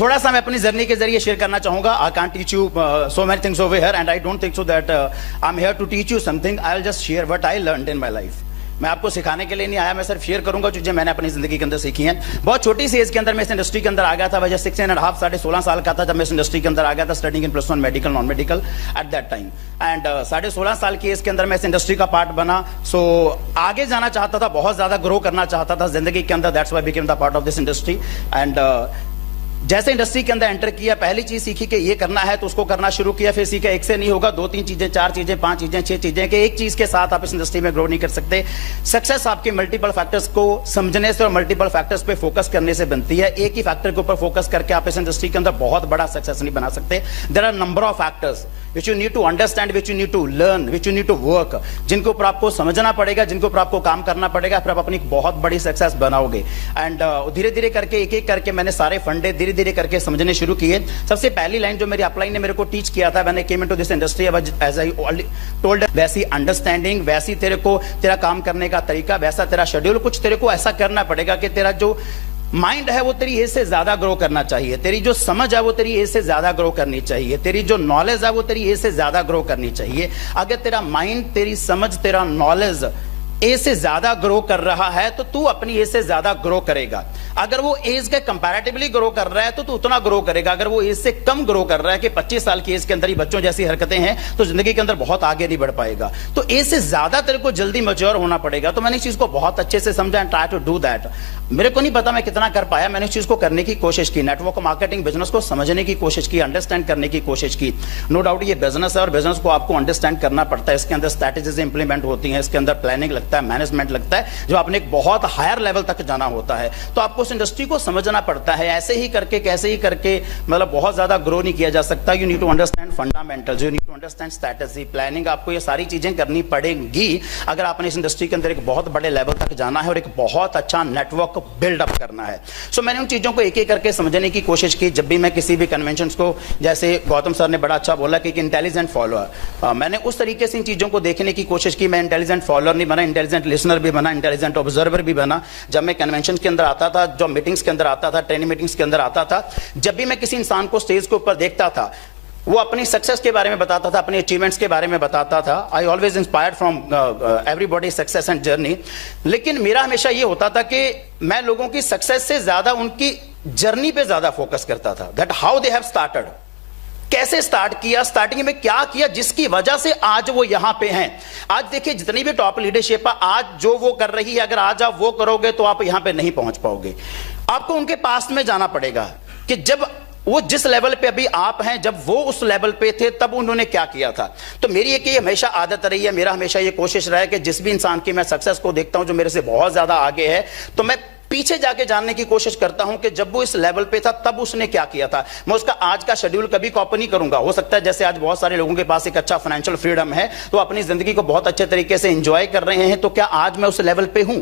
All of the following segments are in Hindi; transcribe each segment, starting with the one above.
थोड़ा सा मैं अपनी जर्नी के जरिए शेयर करना चाहूंगा. I can't teach you so many things over here and I don't think so that I am here to teach you something. I will just share what I learned in my life. मैं आपको सिखाने के लिए नहीं आया, मैं सिर्फ शेयर करूंगा चीजें मैंने अपनी जिंदगी के अंदर सीखी हैं. बहुत छोटी सी एज के अंदर मैं इस इंडस्ट्री के अंदर आ गया था. वजह 16.5 साढ़े 16 साल का था जब मैं इस इंडस्ट्री के अंदर आ गया था, studying in +1 medical non medical at that time. And साढ़े 16 साल की एज के अंदर मैं इस इंडस्ट्री का पार्ट बना. आगे जाना चाहता था, बहुत ज्यादा ग्रो करना चाहता था जिंदगी के अंदर. That's why I became the part of this industry. And जैसे इंडस्ट्री के अंदर एंटर किया, पहली चीज सीखी कि ये करना है तो उसको करना शुरू किया. फिर सीखा एक से नहीं होगा, 2-3 चीजें, 4 चीजें, 5 चीजें, 6 चीजें, कि एक चीज के साथ आप इस इंडस्ट्री में ग्रो नहीं कर सकते. सक्सेस आपके मल्टीपल फैक्टर्स को समझने से और मल्टीपल फैक्टर्स पे फोकस करने से बनती है. एक ही फैक्टर के ऊपर फोकस करके आप इस इंडस्ट्री के अंदर बहुत बड़ा सक्सेस नहीं बना सकते. There are number of factors which you need to understand, which you need to learn, which you need to work, जिनके ऊपर आपको समझना पड़ेगा, जिनके ऊपर आपको काम करना पड़ेगा, फिर आप अपनी बहुत बड़ी सक्सेस बनाओगे. एंड धीरे धीरे करके एक एक करके मैंने सारे फंडे धीरे धीरे करके समझने शुरू किए. सबसे पहली लाइन जो मेरी अपलाइन ने मेरे को टीच किया था, मैंने came into this industry as I told, वैसी अंडरस्टैंडिंग, वैसी तेरे को तेरा काम करने का तरीका, वैसा तेरा शेड्यूल, कुछ तेरे को ऐसा करना पड़ेगा कि तेरा जो माइंड है वो तेरी एज से ज्यादा ग्रो करना चाहिए, तेरी जो समझ है वो तेरी एज से ज्यादा ग्रो करनी चाहिए, तेरी जो नॉलेज है वो तेरी एज से ज्यादा ग्रो करनी चाहिए. अगर तेरा माइंड, तेरी समझ, तेरा नॉलेज एज से ज्यादा ग्रो कर रहा है तो तू अपनी एज से ज्यादा ग्रो करेगा. अगर वो एज के कंपैरेटिवली ग्रो कर रहा है तो तू उतना ग्रो करेगा. अगर वो एज से कम ग्रो कर रहा है कि 25 साल की एज के अंदर ही बच्चों जैसी हरकतें हैं तो जिंदगी के अंदर बहुत आगे नहीं बढ़ पाएगा. तो एज से ज्यादा तेरे को जल्दी मैच्योर होना पड़ेगा. तो मैंने इस चीज को बहुत अच्छे से समझा and try to do that. मेरे को नहीं पता मैं कितना कर पाया, मैंने इस चीज को करने की कोशिश की. नेटवर्क मार्केटिंग बिजनेस को समझने की कोशिश की, अंडरस्टैंड करने की कोशिश की. नो डाउट ये बिजनेस है और बिजनेस को आपको अंडरस्टैंड करना पड़ता है. इसके अंदर स्ट्रैटेजीज इंप्लीमेंट होती हैं, इसके अंदर प्लानिंग लगता है, मैनेजमेंट लगता है. जो आपने एक बहुत हायर लेवल तक जाना होता है तो आपको उस इंडस्ट्री को समझना पड़ता है. ऐसे ही करके, कैसे ही करके मतलब बहुत ज्यादा ग्रो नहीं किया जा सकता. You need to understand fundamentals, you need to understand strategy, planning. आपको ये सारी चीजें करनी पड़ेंगी अगर आपने इस इंडस्ट्री के अंदर एक बहुत बड़े लेवल तक जाना है और एक बहुत अच्छा नेटवर्क बिल्डअप करना है. मैंने उन चीजों को एक एक करके समझने की कोशिश की. जब भी मैं किसी भी कन्वेंशन को, जैसे गौतम सर ने बड़ा अच्छा बोला कि इंटेलिजेंट फॉलोअर, मैंने उस तरीके से इन चीजों को देखने की कोशिश की. मैं इंटेलिजेंट फॉलोअर नहीं बना, इंटेलिजेंट लिसनर भी बना, इंटेलिजेंट ऑब्जर्वर भी बना. जब मैं कन्वेंशन के अंदर आता था, जो मीटिंग्स के अंदर आता था, ट्रेनिंग मीटिंग्स के अंदर आता था, जब भी मैं किसी इंसान को स्टेज के ऊपर देखता था, वो अपनी सक्सेस के बारे में बताता था, अपने अचीवमेंट्स के बारे में बताता था. I always inspired from everybody success and journey. लेकिन मेरा हमेशा ये होता था कि मैं लोगों की सक्सेस से ज्यादा उनकी जर्नी पे ज्यादा फोकस करता था. That how they have started, कैसे स्टार्ट किया, स्टार्टिंग में क्या किया जिसकी वजह से आज वो यहां पे हैं. आज देखिए जितनी भी टॉप लीडरशिप है, आज जो वो कर रही है, अगर आज आप वो करोगे तो आप यहां पे नहीं पहुंच पाओगे. आपको उनके पास में जाना पड़ेगा कि जब वो जिस लेवल पे अभी आप हैं, जब वो उस लेवल पे थे तब उन्होंने क्या किया था. तो मेरी एक ये हमेशा आदत रही है, मेरा हमेशा ये कोशिश रहा है कि जिस भी इंसान की मैं सक्सेस को देखता हूं जो मेरे से बहुत ज्यादा आगे है, तो मैं पीछे जाके जानने की कोशिश करता हूं कि जब वो इस लेवल पे था तब उसने क्या किया था. मैं उसका आज का शेड्यूल कभी कॉपी नहीं करूंगा. हो सकता है जैसे आज बहुत सारे लोगों के पास एक अच्छा फाइनेंशियल फ्रीडम है तो अपनी जिंदगी को बहुत अच्छे तरीके से एंजॉय कर रहे हैं, तो क्या आज मैं उस लेवल पे हूं?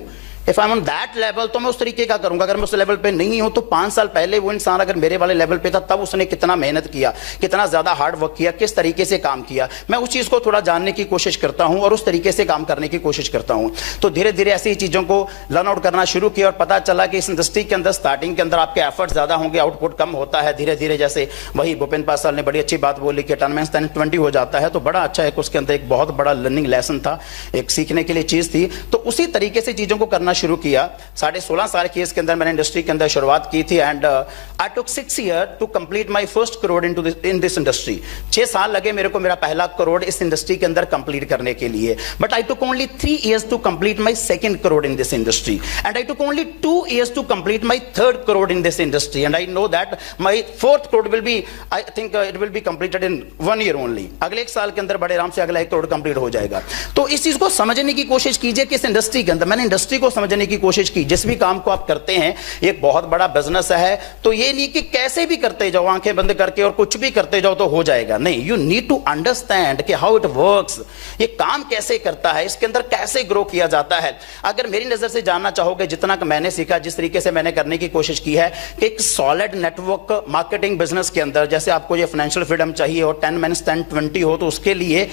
If I am on that level तो मैं उस तरीके का करूंगा. अगर मैं उस लेवल पे नहीं हूं तो 5 साल पहले वो इंसान अगर मेरे वाले लेवल पे था तब उसने कितना मेहनत किया, कितना ज्यादा हार्ड वर्क किया, किस तरीके से काम किया, मैं उस चीज को थोड़ा जानने की कोशिश करता हूं और उस तरीके से काम करने की कोशिश करता हूं. तो धीरे धीरे ऐसी चीजों को लर्न आउट करना शुरू किया और पता चला कि इस इंडस्ट्री के अंदर स्टार्टिंग के अंदर आपके एफर्ट ज्यादा होंगे, आउटपुट कम होता है. धीरे धीरे जैसे वही भूपेंद्र पासवान ने बड़ी अच्छी बात बोली कि 10 हो जाता है, तो बड़ा अच्छा है. उसके अंदर एक बहुत बड़ा लर्निंग लेसन था, एक सीखने के लिए चीज थी. तो उसी तरीके से चीजों को करना शुरू किया. 16.5 साल की एज के अंदर मैंने इंडस्ट्री के अंदर शुरुआत की थी. And I took 6 year to complete my first crore in this industry. 6 साल लगे मेरे को मेरा पहला करोड़ इस इंडस्ट्री के अंदर कंप्लीट करने के लिए. But I took only 3 years to complete my second crore in this industry. And I took only 2 years to complete my third crore in this industry. And I know that my fourth crore will be, I think it will be completed in 1 year only. अगले 1 साल के अंदर बड़े आराम से अगला 1 करोड़ कंप्लीट हो जाएगा. तो इस चीज को समझने की कोशिश कीजिए कि इस इंडस्ट्री के अंदर, मैंने इंडस्ट्री को समझने की कोशिश की. जिस भी काम को आप करते हैं एक बहुत बड़ा बिजनेस है, तो ये नहीं कि कैसे भी करते जाओ आंखें बंद करके और कुछ भी करते जाओ तो हो जाएगा. नहीं, यू नीड टू अंडरस्टैंड कि हाउ इट वर्क्स, ये काम कैसे करता है, इसके अंदर कैसे ग्रो किया जाता है. अगर मेरी नजर से जानना चाहोगे, जितना कि मैंने सीखा, जिस तरीके से मैंने करने की कोशिश की है कि एक सॉलिड नेटवर्क मार्केटिंग बिजनेस के अंदर, जैसे आपको ये फाइनेंशियल फ्रीडम चाहिए और 10 - 10 20 हो, तो उसके लिए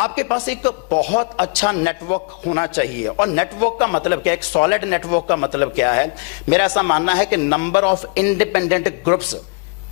आपके पास एक बहुत अच्छा नेटवर्क होना चाहिए। और नेटवर्क का मतलब क्या है, एक सॉलिड नेटवर्क का मतलब क्या है? मेरा ऐसा मानना है कि नंबर ऑफ इंडिपेंडेंट ग्रुप्स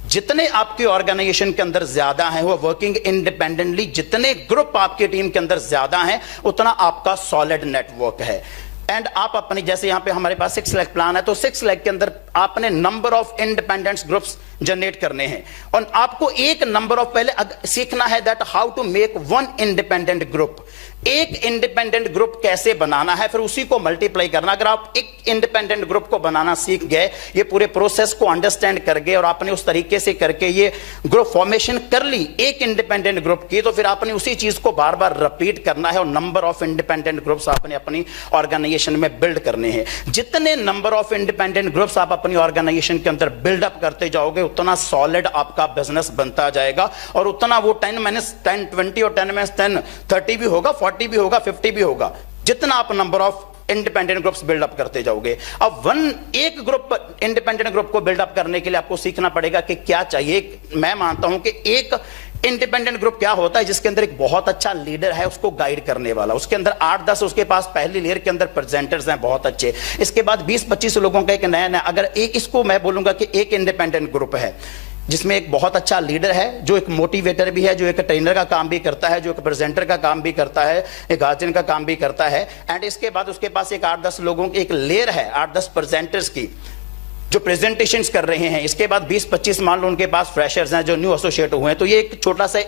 जितने आपके ऑर्गेनाइजेशन के अंदर ज्यादा हैं, वो वर्किंग इंडिपेंडेंटली, जितने ग्रुप आपकी टीम के अंदर ज्यादा हैं, उतना आपका सॉलिड नेटवर्क है। एंड आप अपने, जैसे यहां पे हमारे पास 6 लाख प्लान है, तो 6 लाख के अंदर आपने number of independent groups generate करने हैं। और आपको एक नंबर ऑफ पहले सीखना है that how to make one independent group. एक इंडिपेंडेंट ग्रुप कैसे बनाना है, फिर उसी को मल्टीप्लाई करना। अगर आप एक इंडिपेंडेंट ग्रुप को बनाना सीख गए, ये पूरे प्रोसेस को अंडरस्टैंड कर गए और आपने उस तरीके से करके ये ग्रुप फॉर्मेशन कर ली एक इंडिपेंडेंट ग्रुप की, तो फिर आपने उसी चीज को बार बार रिपीट करना है और नंबर ऑफ इंडिपेंडेंट ग्रुप्स आपने अपनी ऑर्गेनाइजेशन में बिल्ड करने हैं। जितने नंबर ऑफ इंडिपेंडेंट ग्रुप्स आप अपनी ऑर्गेनाइजेशन के अंदर बिल्डअप करते जाओगे, उतना सॉलिड आपका बिजनेस बनता जाएगा और उतना वो 10-10 20 और 10-10 30 भी होगा, 40 भी होगा, 50 भी होगा, जितना आप number of independent groups build up करते जाओगे। अब एक ग्रुप इंडिपेंडेंट ग्रुप को बिल्डअप करने के लिए आपको सीखना पड़ेगा कि क्या चाहिए। मैं मानता हूं कि एक इंडिपेंडेंट ग्रुप क्या होता है, जिसके अंदर एक बहुत अच्छा लीडर है उसको गाइड करने वाला, उसके अंदर 8-10 उसके पास पहली लेयर के अंदर प्रेजेंटर्स हैं बहुत अच्छे, इसके बाद 20-25 लोगों का एक नया अगर एक, इसको मैं बोलूंगा कि एक इंडिपेंडेंट ग्रुप है जिसमें एक बहुत अच्छा लीडर है, जो एक मोटिवेटर भी है, जो एक ट्रेनर का काम भी करता है, जो एक प्रेजेंटर का काम भी करता है, एक गार्जियन का काम भी करता है। एंड इसके बाद उसके पास एक 8-10 लोगों की एक लेयर है, 8-10 प्रेजेंटर्स की जो प्रेजेंटेशंस कर रहे हैं। इसके बाद 20-25 मान लो उनके पास फ्रेशर्स हैं जो न्यू एसोसिएट हुए हैं, तो ये एक छोटा सा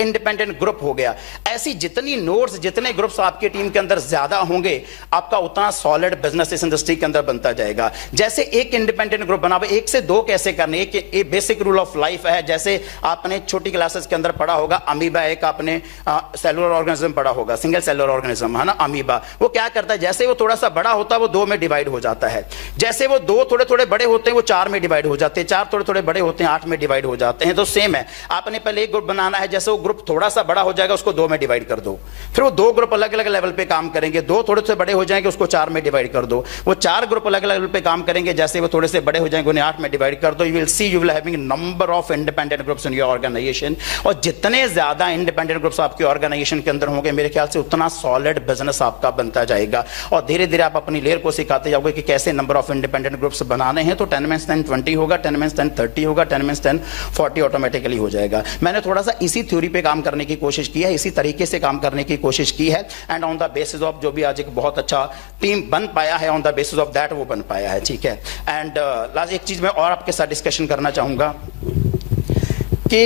इंडिपेंडेंट ग्रुप हो गया। ऐसी जितनी नोड्स, जितने ग्रुप्स आपकी टीम के अंदर ज्यादा होंगे, आपका उतना सॉलिड बिजनेस इस इंडस्ट्री के अंदर बनता जाएगा। जैसे एक इंडिपेंडेंट ग्रुप बना, 1 से 2 कैसे करने, एक बेसिक रूल ऑफ लाइफ है। जैसे आपने छोटी क्लासेस के अंदर पढ़ा होगा अमीबा, एक आपने सेलुलर ऑर्गेनिज्म पढ़ा होगा, सिंगल सेलुलर ऑर्गेनिज्म है ना अमीबा। वो क्या करता है, जैसे वो थोड़ा सा बड़ा होता है वो 2 में डिवाइड हो जाता है, जैसे वो 2 थोड़े थोड़े बड़े होते हैं वो 4 में डिवाइड हो जाते हैं, 4 थोड़े थोड़े बड़े होते हैं 8 में डिवाइड हो जाते हैं। तो सेम है, आपने पहले एक ग्रुप बनाना है, जैसे वो ग्रुप थोड़ा सा बड़ा हो जाएगा उसको 2 में डिवाइड कर दो, फिर वो 2 ग्रुप अलग अलग लेवल पे काम करेंगे, 2 थोड़े से बड़े हो जाएंगे उसको 4 में डिवाइड कर दो, वो 4 ग्रुप अलग अलग लेवल पे काम करेंगे, जैसे वो थोड़े से बड़े हो जाएंगे उन्हें 8 में डिवाइड कर दो। You will see you will having number of independent groups in your organisation. और जितने ज्यादा इंडिपेंडेंट ग्रुप्स आपके ऑर्गेनाइजेशन के अंदर होंगे, मेरे ख्याल से उतना सॉलिड बिजनेस आपका बनता जाएगा। और धीरे धीरे आप अपनी लेयर को सिखाते जाओगे कि कैसे नंबर ऑफ इंडिपेंडेंट ग्रुप्स बनाने हैं। तो 10-10 20 होगा, 10-10 30 होगा, 10-10 40 ऑटोमेटिकली हो जाएगा। मैंने थोड़ा सा इसी थ्योरी पे काम करने की कोशिश की है, इसी तरीके से काम करने की कोशिश की है। And on the basis of जो भी आज एक बहुत अच्छा टीम बन पाया है, on the basis of that वो बन पाया है। ठीक है। एंड लास्ट एक चीज मैं और आपके साथ डिस्कशन करना चाहूंगा कि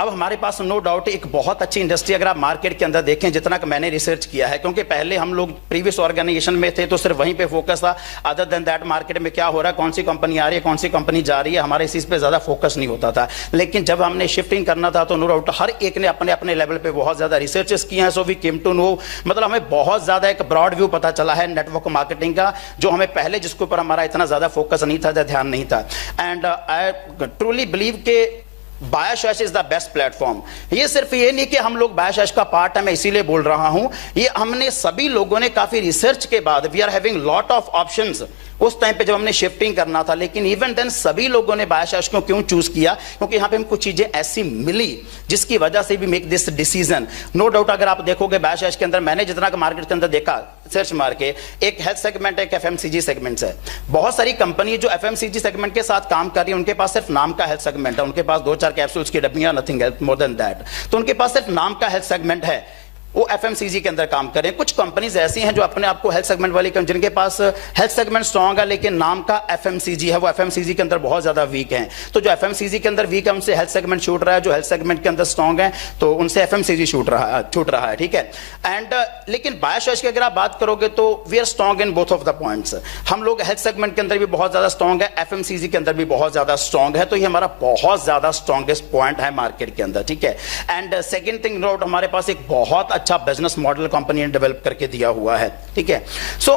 अब हमारे पास नो डाउट एक बहुत अच्छी इंडस्ट्री, अगर आप मार्केट के अंदर देखें, जितना कि मैंने रिसर्च किया है, क्योंकि पहले हम लोग प्रीवियस ऑर्गेनाइजेशन में थे तो सिर्फ वहीं पे फोकस था। अदर देन दैट मार्केट में क्या हो रहा है, कौन सी कंपनी आ रही है, कौन सी कंपनी जा रही है, हमारे इस चीज पे ज्यादा फोकस नहीं होता था। लेकिन जब हमने शिफ्टिंग करना था तो नो डाउट हर एक ने अपने अपने लेवल पे बहुत ज्यादा रिसर्चेस किए हैं। So we came to know, मतलब हमें बहुत ज्यादा एक ब्रॉड व्यू पता चला है नेटवर्क मार्केटिंग का, जो हमें पहले जिसके ऊपर हमारा इतना ज्यादा फोकस नहीं था, ध्यान नहीं था। एंड आई ट्रूली बिलीव के बायोशैश इज द बेस्ट प्लेटफॉर्म। ये सिर्फ ये नहीं कि हम लोग बायोशैश का पार्ट है, मैं इसीलिए बोल रहा हूं, ये हमने सभी लोगों ने काफी रिसर्च के बाद, we are having lot of options उस टाइम पे जब हमने शिफ्टिंग करना था। लेकिन इवन देन सभी लोगों ने बायोशैश को क्यों चूज किया, क्योंकि यहां पे हमको चीजें ऐसी मिली जिसकी वजह से भी make this decision. No doubt अगर आप देखोगे बायोशैश के अंदर, मैंने जितना मार्केट के अंदर देखा सर्च मार के, एक हेल्थ सेगमेंट है, एक एफएमसीजी सेगमेंट है। बहुत सारी कंपनी जो एफएमसीजी सेगमेंट के साथ काम कर रही है, उनके पास सिर्फ नाम का हेल्थ सेगमेंट है, उनके पास 2-4 कैप्सूल्स की डब्बियां, nothing else more than that. तो उनके पास सिर्फ नाम का हेल्थ सेगमेंट है, वो एफएमसीजी के अंदर काम करें। कुछ कंपनीज ऐसी हैं जो अपने आप को हेल्थ सेगमेंट वाली, जिनके पास हेल्थ सेगमेंट स्ट्रांग है लेकिन नाम का एफएमसीजी है, वो एफएमसीजी के अंदर बहुत ज्यादा वीक हैं। तो जो एफएमसीजी के अंदर वीक है उनसे हेल्थ सेगमेंट छूट रहा है, जो हेल्थ सेगमेंट के अंदर स्ट्रांग है तो उनसे एफएमसीजी छूट रहा है। ठीक है। एंड लेकिन बायोशैश की अगर आप बात करोगे तो we are strong in both of the points. हम लोग हेल्थ सेगमेंट के अंदर भी बहुत ज्यादा स्ट्रांग है, एफएमसीजी के अंदर भी बहुत ज्यादा स्ट्रांग है। तो ये हमारा बहुत ज्यादा स्ट्रांगेस्ट पॉइंट है मार्केट के अंदर। ठीक है। एंड सेकेंड थिंग नोट, हमारे पास एक बहुत अच्छा बिजनेस मॉडल कंपनी ने डेवलप करके दिया हुआ है। ठीक है। सो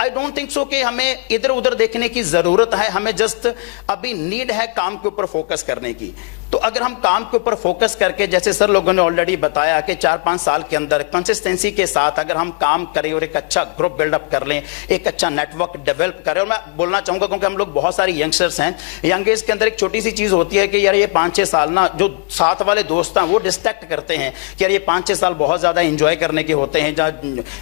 आई डोंट थिंक सो कि हमें इधर उधर देखने की जरूरत है, हमें जस्ट अभी नीड है काम के ऊपर फोकस करने की। तो अगर हम काम के ऊपर फोकस करके, जैसे सर लोगों ने ऑलरेडी बताया कि 4-5 साल के अंदर कंसिस्टेंसी के साथ अगर हम काम करें और एक अच्छा ग्रुप बिल्डअप कर लें, एक अच्छा नेटवर्क डेवलप करें। और मैं बोलना चाहूंगा क्योंकि हम लोग बहुत सारे यंगस्टर्स हैं, यंग एज के अंदर एक छोटी सी चीज होती है कि यार ये 5-6 साल ना, जो साथ वाले दोस्त हैं वो डिस्ट्रैक्ट करते हैं कि यार ये 5-6 साल बहुत ज्यादा इंजॉय करने के होते हैं, जहाँ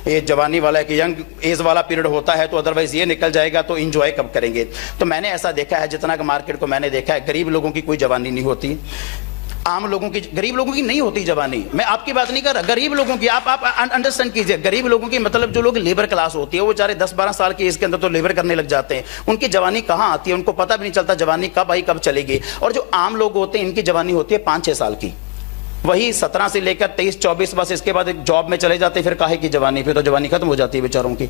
ये जवानी वाला है कि यंग एज वाला पीरियड होता है, तो अदरवाइज ये निकल जाएगा तो इंजॉय कब करेंगे। तो मैंने ऐसा देखा है, जितना का मार्केट को मैंने देखा है, गरीब लोगों की कोई जवानी नहीं होती, आम लोगों की, गरीब लोगों की नहीं होती जवानी। मैं आपकी बात नहीं कर रहा, गरीब लोगों की आप अंडरस्टैंड कीजिए। गरीब लोगों की मतलब जो लोग लेबर क्लास होती है, वो बेचारे 10-12 साल की एज के अंदर तो लेबर करने लग जाते हैं, उनकी जवानी कहाँ आती है, उनको पता भी नहीं चलता जवानी कब आई कब चलेगी। और जो आम लोग होते हैं, इनकी जवानी होती है 5-6 साल की, वही 17 से लेकर 23-24, बस इसके बाद एक जॉब में चले जाते, फिर काहे की जवानी, फिर तो जवानी खत्म हो जाती है बेचारों की।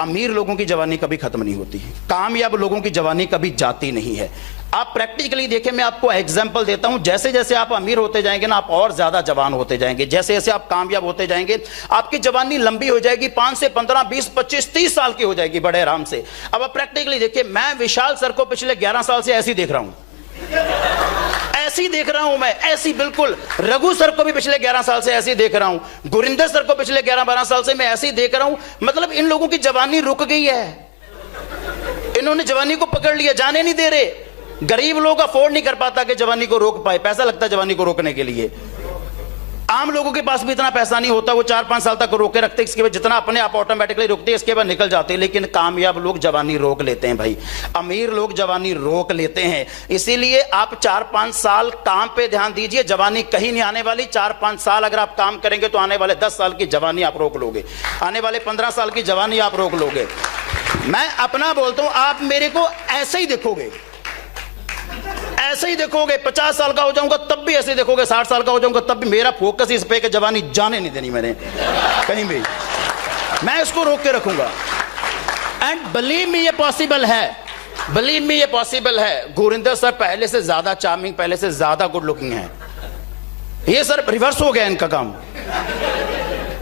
अमीर लोगों की जवानी कभी खत्म नहीं होती, कामयाब लोगों की जवानी कभी जाती नहीं है। आप प्रैक्टिकली देखें, मैं आपको एग्जांपल देता हूं, जैसे जैसे आप अमीर होते जाएंगे ना, आप और ज्यादा जवान होते जाएंगे, जैसे जैसे आप कामयाब होते जाएंगे, आपकी जवानी लंबी हो जाएगी, 5 से 15, 20, 25, 30 साल की हो जाएगी बड़े आराम से। अब आप प्रैक्टिकली देखिए, मैं विशाल सर को पिछले 11 साल से ऐसे ही देख रहा हूं, ऐसी देख रहा हूं मैं, ऐसी बिल्कुल। रघु सर को भी पिछले 11 साल से ऐसे देख रहा हूं, गुरिंदर सर को पिछले 11-12 साल से मैं ऐसे ही देख रहा हूं। मतलब इन लोगों की जवानी रुक गई है, इन्होंने जवानी को पकड़ लिया, जाने नहीं दे रहे। गरीब लोग अफोर्ड नहीं कर पाता कि जवानी को रोक पाए, पैसा लगता है जवानी को रोकने के लिए। आम लोगों के पास भी इतना पैसा नहीं होता, वो 4-5 साल तक रोके रखते, इसके बाद जितना अपने आप ऑटोमेटिकली रुकते हैं, इसके बाद निकल जाते हैं। लेकिन कामयाब लोग जवानी रोक लेते हैं भाई, अमीर लोग जवानी रोक लेते हैं। इसीलिए आप 4-5 साल काम पे ध्यान दीजिए, जवानी कहीं नहीं आने वाली। 4-5 साल अगर आप काम करेंगे तो आने वाले 10 साल की जवानी आप रोक लोगे, आने वाले 15 साल की जवानी आप रोक लोगे। मैं अपना बोलता हूं, आप मेरे को ऐसे ही देखोगे, ऐसे ही देखोगे। 50 साल का हो जाऊंगा तब भी ऐसे देखोगे, 60 साल का हो जाऊंगा तब भी। मेरा फोकस इस पे कि जवानी जाने नहीं देनी मैंने कहीं भी, मैं इसको रोक के रखूंगा। एंड बिलीव मी, ये पॉसिबल है, बिलीव मी, ये पॉसिबल है। गुरिंदर सर पहले से ज्यादा चार्मिंग, पहले से ज्यादा गुड लुकिंग है। ये सर रिवर्स हो गया इनका काम।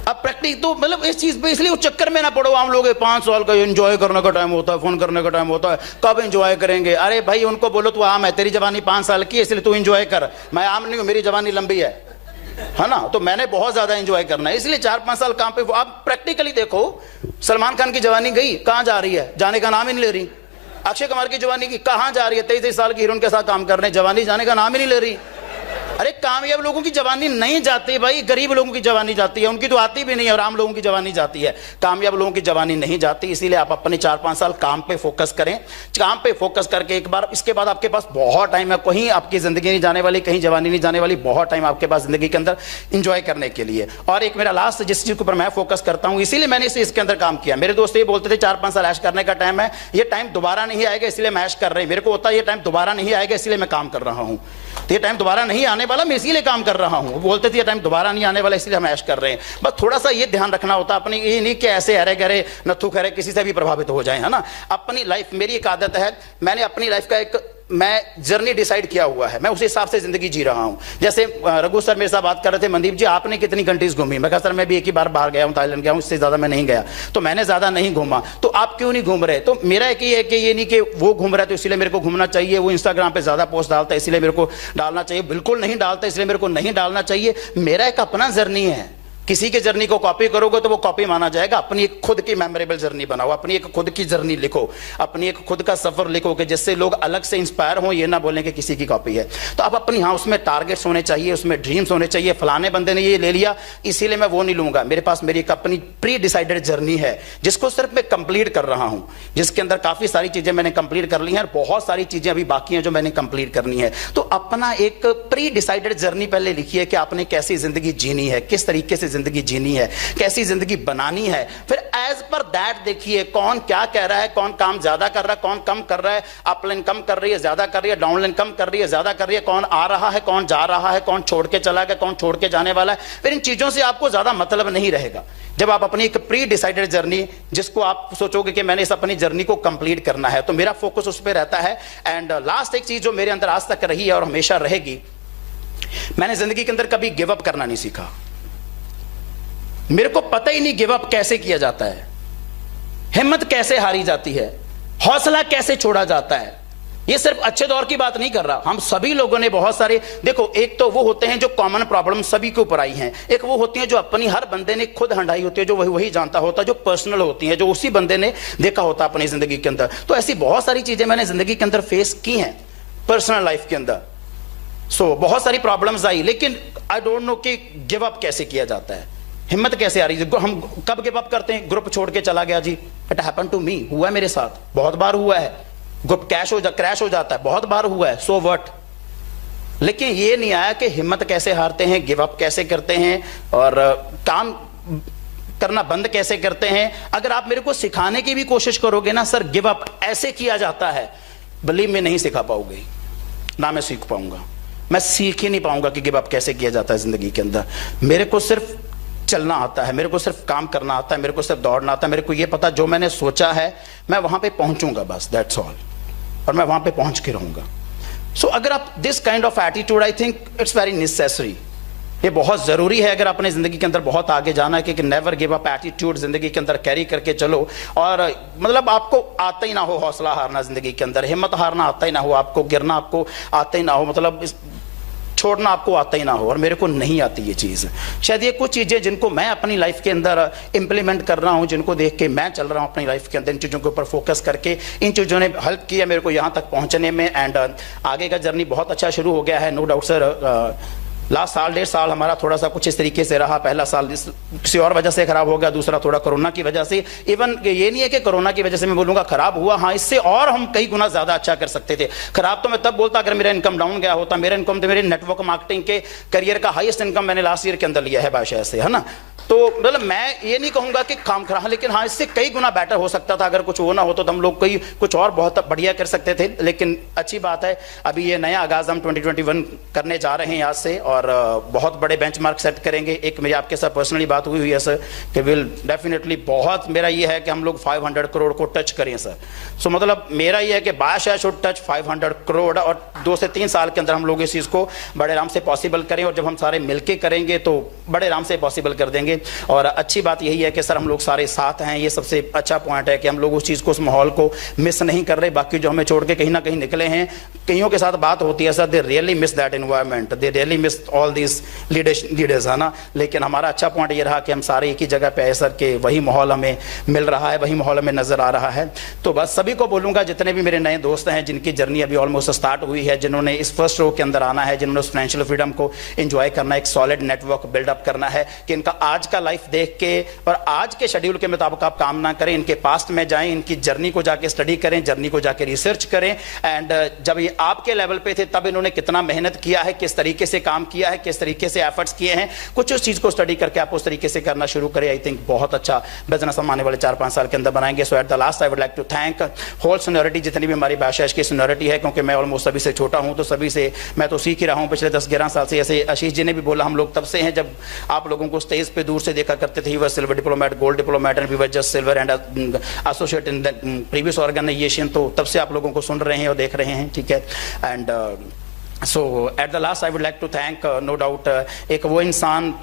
अब प्रैक्टिस तो मतलब इस चीज पे, इसलिए उस चक्कर में ना पड़ो। हम लोग 5 साल का एंजॉय करने का टाइम होता है, फोन करने का टाइम होता है, कब एंजॉय करेंगे। अरे भाई उनको बोलो तू आम है, तेरी जवानी 5 साल की है इसलिए तू एंजॉय कर। मैं आम नहीं हूं, मेरी जवानी लंबी है ना, तो मैंने बहुत ज्यादा एंजॉय करना है, इसलिए 4-5 साल काम पे। आप प्रैक्टिकली देखो, सलमान खान की जवानी गई, कहां जा रही है, जाने का नाम ही नहीं ले रही। अक्षय कुमार की जवानी की कहां जा रही है, 23 साल की हीरोइन के साथ काम कर रहे हैं, जवानी जाने का नाम ही नहीं ले रही। अरे कामयाब लोगों की जवानी नहीं जाती भाई, गरीब लोगों की जवानी जाती है, उनकी तो आती भी नहीं है, और आम लोगों की जवानी जाती है, कामयाब लोगों की जवानी नहीं जाती। इसीलिए आप अपने 4-5 साल काम पे फोकस करें। काम पे फोकस करके एक बार, इसके बाद आपके पास बहुत टाइम है, कहीं आपकी जिंदगी नहीं जाने वाली, कहीं जवानी नहीं जाने वाली, बहुत टाइम आपके पास जिंदगी के अंदर इंजॉय करने के लिए। और एक मेरा लास्ट, जिस चीज के ऊपर मैं फोकस करता हूं, इसीलिए मैंने इसके अंदर काम किया। मेरे दोस्त ये बोलते थे 4-5 साल ऐश करने का टाइम है, ये टाइम दोबारा नहीं आएगा इसलिए मैं ऐश कर रहे हैं। मेरे को होता है ये टाइम दोबारा नहीं आएगा इसलिए मैं काम कर रहा हूं, तो ये टाइम दोबारा नहीं आने वाला, मैं इसीलिए काम कर रहा हूं। वो बोलते थे ये टाइम दोबारा नहीं आने वाला इसलिए हम ऐश कर रहे हैं। बस थोड़ा सा ये ध्यान रखना होता है अपनी, ये नहीं कि ऐसे हरे गहरे नथु खरे किसी से भी प्रभावित हो जाए, है ना। अपनी लाइफ, मेरी एक आदत है, मैंने अपनी लाइफ का एक मैं जर्नी डिसाइड किया हुआ है, मैं उस हिसाब से जिंदगी जी रहा हूं। जैसे रघु सर मेरे साथ बात कर रहे थे, मनदीप जी आपने कितनी कंट्रीज घूमी, मैं कहा सर मैं भी एक ही बार बाहर गया हूं, थाईलैंड गया हूं, इससे ज्यादा मैं नहीं गया। तो मैंने ज्यादा नहीं घूमा, तो आप क्यों नहीं घूम रहे। तो मेरा एक ही है कि ये नहीं कि वो घूम रहा है तो इसलिए मेरे को घूमना चाहिए, वो इंस्टाग्राम पे ज्यादा पोस्ट डालता है इसलिए मेरे को डालना चाहिए, बिल्कुल नहीं डालता इसलिए मेरे को नहीं डालना चाहिए। मेरा एक अपना जर्नी है, किसी के जर्नी को कॉपी करोगे तो वो कॉपी माना जाएगा। अपनी एक खुद की मेमोरेबल जर्नी बनाओ, अपनी एक खुद की जर्नी लिखो, अपनी एक खुद का सफर लिखो कि जिससे लोग अलग से इंस्पायर हो, ये ना बोलें कि किसी की कॉपी है। तो आप अपनी, हाँ उसमें टारगेट्स होने चाहिए, उसमें ड्रीम्स होने चाहिए। फलाने बंदे ने ये ले लिया इसीलिए मैं वो नहीं लूंगा। मेरे पास मेरी एक अपनी प्री डिसाइडेड जर्नी है जिसको सिर्फ मैं कंप्लीट कर रहा हूं, जिसके अंदर काफी सारी चीजें मैंने कंप्लीट कर ली हैं और बहुत सारी चीजें अभी बाकी हैं जो मैंने कंप्लीट करनी है। तो अपना एक प्री डिसाइडेड जर्नी पहले लिखिए कि आपने कैसी जिंदगी जीनी है, किस तरीके से जिंदगी जीनी है, कैसी जिंदगी बनानी है। फिर एज पर दैट देखिए कौन क्या कह रहा है, कौन काम ज्यादा कर रहा है, कौन कम कर रहा है, अपलाइन कम कर रही है, ज्यादा कर रही है, डाउनलाइन कम कर रही है, ज्यादा कर रही है, कौन आ रहा है, कौन जा रहा है, कौन छोड़ के चला गया, कौन छोड़ के जाने वाला है। फिर इन चीजों से आपको ज्यादा मतलब नहीं रहेगा जब आप अपनी एक प्री डिसाइडेड जर्नी, जिसको आप सोचोगे कि मैंने इस अपनी जर्नी को कंप्लीट करना है, तो मेरा फोकस उस पर रहता है। एंड लास्ट एक चीज जो मेरे अंदर आज तक रही है और हमेशा रहेगी, मैंने जिंदगी के अंदर कभी गिव अप करना नहीं सीखा। मेरे को पता ही नहीं गिव अप कैसे किया जाता है, हिम्मत कैसे हारी जाती है, हौसला कैसे छोड़ा जाता है, ये सिर्फ अच्छे दौर की बात नहीं कर रहा, हम सभी लोगों ने बहुत सारे, देखो एक तो वो होते हैं जो कॉमन प्रॉब्लम सभी के ऊपर आई हैं, एक वो होती हैं जो अपनी हर बंदे ने खुद हंडाई होती है, जो वही जानता होता है, जो पर्सनल होती है, जो उसी बंदे ने देखा होता है अपनी जिंदगी के अंदर। तो ऐसी बहुत सारी चीजें मैंने जिंदगी के अंदर फेस की हैं पर्सनल लाइफ के अंदर। बहुत सारी प्रॉब्लम्स आई, लेकिन आई डोंट नो कि गिव अप कैसे किया जाता है, हिम्मत कैसे आ रही है। हम कब गिव अप करते हैं? ग्रुप छोड़ के चला गया जी, इट हैपन टू मी, हुआ है मेरे साथ, बहुत बार हुआ है। ग्रुप क्रैश हो जाता है, बहुत बार हुआ है, सो व्हाट। लेकिन ये नहीं आया कि हिम्मत कैसे हारते हैं, गिव अप कैसे करते हैं और काम करना बंद कैसे करते हैं। अगर आप मेरे को सिखाने की भी कोशिश करोगे ना, सर गिव अप ऐसे किया जाता है, बिलीव में नहीं सिखा पाओगे, ना मैं सीख पाऊंगा, मैं सीख ही नहीं पाऊंगा कि गिव अप कैसे किया जाता है जिंदगी के अंदर। मेरे को सिर्फ चलना आता है, मेरे को सिर्फ काम करना आता है, मेरे को सिर्फ दौड़ना आता है, मेरे को ये पता जो मैंने सोचा है मैं वहां पे पहुंचूंगा, बस दैट्स ऑल, और मैं वहां पे पहुंच के रहूंगा। सो अगर आप this kind of attitude, I think it's very necessary, ये बहुत जरूरी है अगर अपने जिंदगी के अंदर बहुत आगे जाना है, कि नेवर गिव अप एटीट्यूड जिंदगी के अंदर कैरी करके चलो। और मतलब आपको आता ही ना हो हौसला हारना जिंदगी के अंदर, हिम्मत हारना आता ही ना हो आपको, गिरना आपको आता ही ना हो, मतलब छोड़ना आपको आता ही ना हो। और मेरे को नहीं आती ये चीज़। शायद ये कुछ चीज़ें जिनको मैं अपनी लाइफ के अंदर इंप्लीमेंट कर रहा हूँ, जिनको देख के मैं चल रहा हूँ अपनी लाइफ के अंदर, इन चीज़ों के ऊपर फोकस करके, इन चीज़ों ने हेल्प किया मेरे को यहाँ तक पहुँचने में। एंड आगे का जर्नी बहुत अच्छा शुरू हो गया है, नो डाउट सर। लास्ट साल 1.5 साल हमारा थोड़ा सा कुछ इस तरीके से रहा। पहला साल किसी और वजह से खराब हो गया, दूसरा थोड़ा कोरोना की वजह से। इवन ये नहीं है कि कोरोना की वजह से मैं बोलूंगा खराब हुआ, हाँ इससे और हम कई गुना ज्यादा अच्छा कर सकते थे। खराब तो मैं तब बोलता अगर मेरा इनकम डाउन गया होता। मेरा इनकम तो मेरे नेटवर्क मार्केटिंग के करियर का हाईएस्ट इनकम मैंने लास्ट ईयर के अंदर लिया है बादशाह से, है ना। तो मतलब मैं ये नहीं कहूंगा कि काम खराब, लेकिन हाँ इससे कई गुना बेटर हो सकता था। अगर कुछ वो ना होता तो हम लोग कोई कुछ और बहुत बढ़िया कर सकते थे। लेकिन अच्छी बात है, अभी ये नया आगाज हम 2021 करने जा रहे हैं आज से, और बहुत बड़े बेंचमार्क सेट करेंगे। एक मेरी आपके साथ पर्सनली बात हुई है सर कि विल डेफिनेटली, बहुत मेरा ये है कि हम लोग 500 करोड़ को टच करें सर। सो मतलब मेरा ये है कि बादशाह शुड टच 500 करोड़, और 2 से 3 साल के अंदर हम लोग इस चीज़ को बड़े आराम से पॉसिबल करें। और जब हम सारे मिलके करेंगे तो बड़े आराम से पॉसिबल कर देंगे। और अच्छी बात यही है कि सर हम लोग सारे साथ हैं, ये सबसे अच्छा पॉइंट है कि हम लोग उस चीज़ को, उस माहौल को मिस नहीं कर रहे। बाकी जो हमें छोड़ के कहीं ना कहीं निकले हैं, कईयों के साथ बात होती है sir, they really miss that environment, they really miss all this leaders, है ना। लेकिन हमारा अच्छा पॉइंट ये रहा कि हम सारे एक ही जगह पे आए सर, के वही माहौल हमें मिल रहा है, वही माहौल हमें नजर आ रहा है। तो बस सभी को बोलूंगा, जितने भी मेरे नए दोस्त हैं जिनकी जर्नी अभी ऑलमोस्ट स्टार्ट हुई है, जिन्होंने इस फर्स्ट रो के अंदर आना है, जिन्होंने उस फाइनेंशियल फ्रीडम को एंजॉय करना है, एक सॉलिड नेटवर्क बिल्डअप करना है, कि इनका आज का लाइफ देख के और आज के शेड्यूल के मुताबिक आप काम ना करें, इनके पास्ट में जाएं, इनकी जर्नी को जाके स्टडी करें, जर्नी को जाके रिसर्च करें। एंड जब ये आपके लेवल पे थे तब इन्होंने कितना मेहनत किया है, किस तरीके से काम किया है, किस तरीके से एफर्ट्स किए हैं, कुछ उस चीज को स्टडी करके आप उस तरीके से करना शुरू करें। आई थिंक बहुत अच्छा बिजनेस हम आने वाले 4-5 साल के अंदर बनाएंगे। So at the last I would like to thank whole seniority, जितनी भी हमारी बादशाह की सीनियरिटी है, क्योंकि मैं ऑलमोस्ट सभी से छोटा हूं, तो सभी से मैं तो सीख ही रहा हूं पिछले 10-11 साल से। ऐसे आशीष जी ने भी बोला, हम लोग तब से हैं जब आप लोगों को स्टेज पे दूर से देखा करते थे। He was silver diplomat, gold diplomat, and we were just silver and associate in the previous organisation. तो तब से आप लोगों को सुन रहे हैं और देख रहे हैं, ठीक है। And so at the last I would like to thank, no doubt, एक वो इंसान,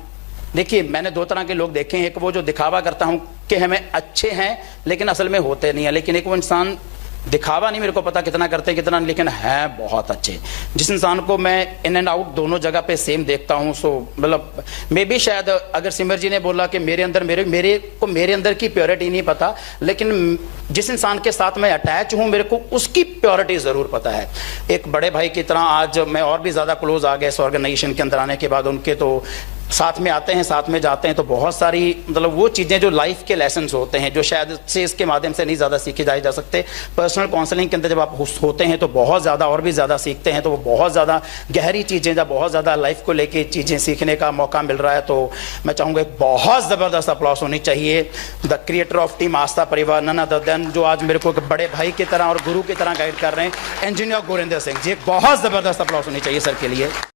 देखिए मैंने 2 तरह के लोग देखे हैं। एक वो जो दिखावा करता हूं कि हमें अच्छे हैं लेकिन असल में होते नहीं है। लेकिन एक वो इंसान, दिखावा नहीं मेरे को पता कितना करते हैं कितना, लेकिन है बहुत अच्छे, जिस इंसान को मैं इन एंड आउट दोनों जगह पे सेम देखता हूं। सो मतलब मे भी शायद अगर सिमर जी ने बोला कि मेरे अंदर मेरे अंदर की प्योरिटी नहीं पता, लेकिन जिस इंसान के साथ मैं अटैच हूं मेरे को उसकी प्योरिटी जरूर पता है। एक बड़े भाई की तरह आज मैं और भी ज्यादा क्लोज आ गया इस ऑर्गेनाइजेशन के अंदर आने के बाद उनके। तो साथ में आते हैं, साथ में जाते हैं, तो बहुत सारी मतलब वो चीज़ें जो लाइफ के लेसन्स होते हैं, जो शायद से इसके माध्यम से नहीं ज़्यादा सीखे जाए जा सकते। पर्सनल काउंसलिंग के अंदर जब आप होते हैं तो बहुत ज़्यादा और भी ज़्यादा सीखते हैं। तो वो बहुत ज़्यादा गहरी चीज़ें, जब बहुत ज़्यादा लाइफ को लेके चीज़ें सीखने का मौका मिल रहा है, तो मैं चाहूँगा एक बहुत ज़बरदस्त अप्लॉस होनी चाहिए द क्रिएटर ऑफ टीम आस्था परिवार, नन अदर देन, जो आज मेरे को एक बड़े भाई की तरह और गुरु की तरह गाइड कर रहे हैं, इंजीनियर गुरिंदर सिंह जी। एक बहुत ज़बरदस्त अप्लॉस होनी चाहिए सर के लिए।